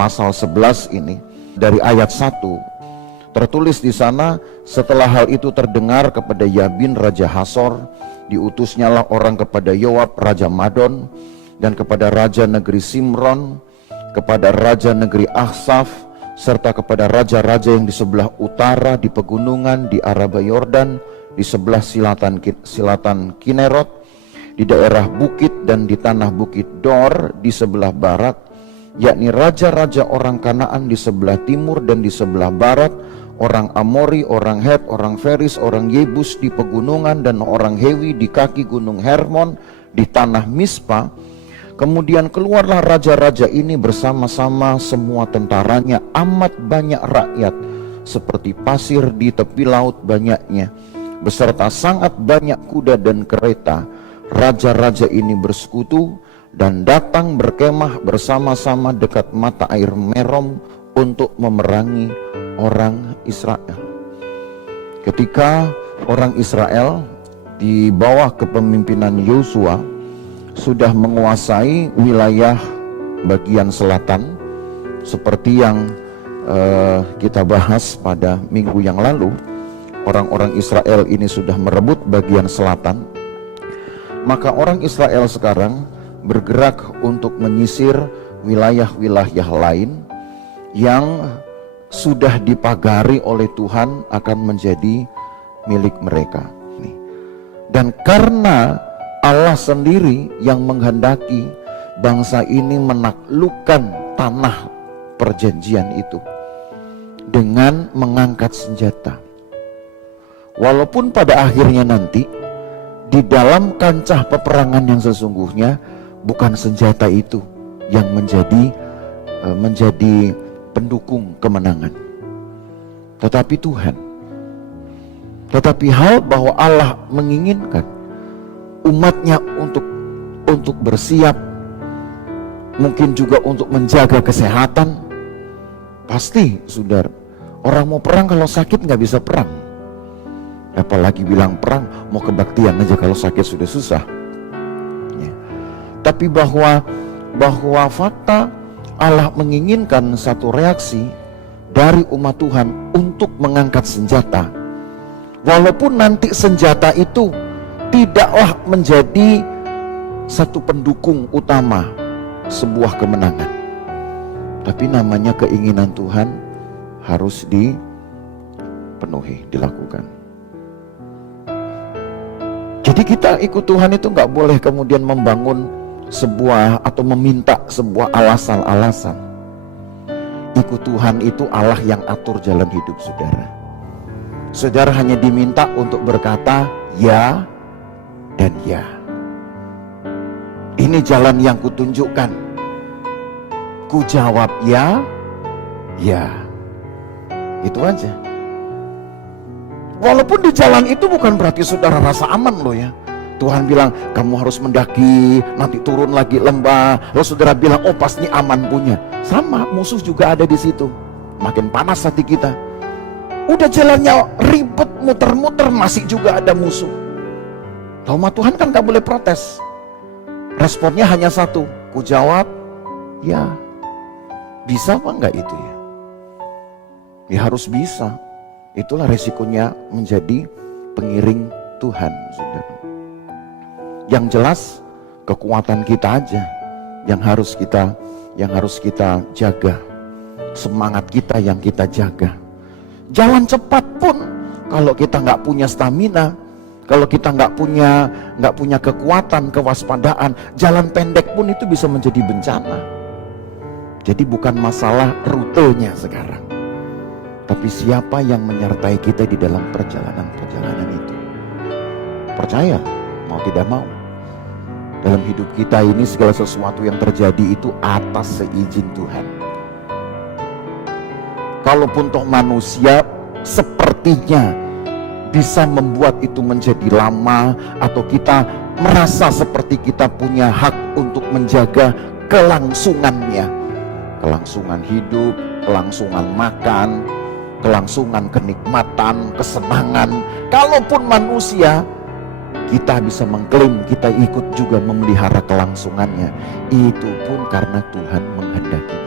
pasal 11 ini dari ayat 1 tertulis di sana, setelah hal itu terdengar kepada Yabin raja Hasor, diutusnyalah orang kepada Yoab raja Madon, dan kepada raja negeri Simron, kepada raja negeri Aksaf, serta kepada raja-raja yang di sebelah utara, di pegunungan, di Araba Yordan, di sebelah silatan Kinerot, di daerah bukit dan di tanah bukit Dor di sebelah barat, yakni raja-raja orang Kanaan di sebelah timur dan di sebelah barat, orang Amori, orang Het, orang Feris, orang Yebus di pegunungan, dan orang Hewi di kaki gunung Hermon di tanah Mispa. Kemudian keluarlah raja-raja ini bersama-sama semua tentaranya, amat banyak rakyat, seperti pasir di tepi laut banyaknya, beserta sangat banyak kuda dan kereta. Raja-raja ini bersekutu dan datang berkemah bersama-sama dekat mata air Merom untuk memerangi orang Israel. Ketika orang Israel di bawah kepemimpinan Yosua sudah menguasai wilayah bagian selatan, seperti yang kita bahas pada minggu yang lalu, orang-orang Israel ini sudah merebut bagian selatan. Maka orang Israel sekarang bergerak untuk menyisir wilayah-wilayah lain yang sudah dipagari oleh Tuhan akan menjadi milik mereka. Dan karena Allah sendiri yang menghendaki bangsa ini menaklukkan tanah perjanjian itu dengan mengangkat senjata. Walaupun pada akhirnya nanti di dalam kancah peperangan yang sesungguhnya bukan senjata itu yang menjadi pendukung kemenangan, tetapi Tuhan. Tetapi hal bahwa Allah menginginkan umatnya untuk bersiap, mungkin juga untuk menjaga kesehatan. Pasti saudara, orang mau perang kalau sakit nggak bisa perang, apalagi bilang perang mau kebaktian aja kalau sakit sudah susah ya. Tapi bahwa fakta Allah menginginkan satu reaksi dari umat Tuhan untuk mengangkat senjata, walaupun nanti senjata itu tidaklah menjadi satu pendukung utama sebuah kemenangan, tapi namanya keinginan Tuhan harus dipenuhi, dilakukan. Jadi kita ikut Tuhan itu nggak boleh kemudian membangun sebuah atau meminta sebuah alasan-alasan. Ikut Tuhan itu Allah yang atur jalan hidup saudara. Saudara hanya diminta untuk berkata ya dan ya. Ini jalan yang kutunjukkan. Ku jawab ya, ya. Itu aja. Walaupun di jalan itu bukan berarti saudara rasa aman loh ya. Tuhan bilang kamu harus mendaki, nanti turun lagi lembah, lalu saudara bilang oh pasti aman punya. Sama, musuh juga ada di situ. Makin panas hati kita. Udah jalannya ribet, muter-muter, masih juga ada musuh. Tahu mah Tuhan kan gak boleh protes. Responnya hanya satu, ku jawab ya. Bisa apa enggak itu ya? Ya harus bisa. Itulah resikonya menjadi pengiring Tuhan, saudara. Yang jelas kekuatan kita aja yang harus kita jaga, semangat kita yang kita jaga. Jalan cepat pun kalau kita nggak punya stamina, kalau kita nggak punya kekuatan, kewaspadaan, jalan pendek pun itu bisa menjadi bencana. Jadi bukan masalah rutenya sekarang, tapi siapa yang menyertai kita di dalam perjalanan itu. Percaya mau tidak mau, dalam hidup kita ini segala sesuatu yang terjadi itu atas seizin Tuhan. Kalaupun toh manusia sepertinya bisa membuat itu menjadi lama, atau kita merasa seperti kita punya hak untuk menjaga kelangsungannya, kelangsungan hidup, kelangsungan makan, kelangsungan kenikmatan, kesenangan. Kalaupun manusia, kita bisa mengklaim kita ikut juga memelihara kelangsungannya. Itu pun karena Tuhan menghendaki.